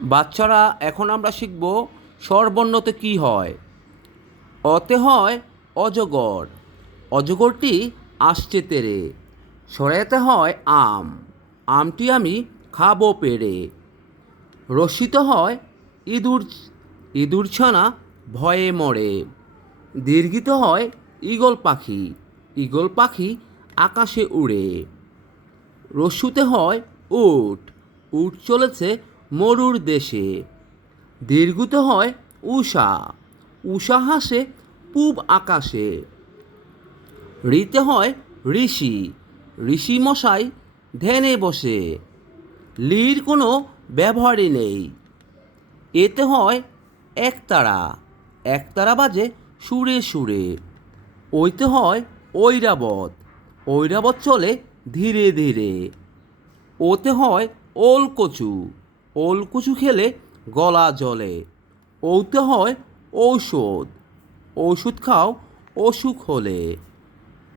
বাচ্চারা, এখন আমরা শিখব স্বরবর্ণতে কী হয়। অতে হয় অজগর, অজগরটি আসছে তেরে। সরেতে হয় আম, আমটি আমি খাবো পেড়ে। রসিতে হয় ইঁদুর, ইঁদুর ছানা ভয়ে মরে। দীর্ঘিত হয় ঈগল পাখি, ঈগল পাখি আকাশে উড়ে। রস্যুতে হয় উট, উট চলেছে মরুর দেশে। দীর্ঘতে হয় উষা, উষা হাসে পূব আকাশে। ঋতে হয় ঋষি, ঋষি মশাই ধ্যানে বসে। লির কোনো ব্যবহারই নেই। এতে হয় একতারা, একতারা বাজে সুরে সুরে। ওইতে হয় ঐরাবত, ঐরাবত চলে ধীরে ধীরে। ওতে হয় ওল কচু, ওল কচু খেলে গলা জ্বলে। ওতে হয় ঔষধ, ওষুধ খাও অসুখ হলে।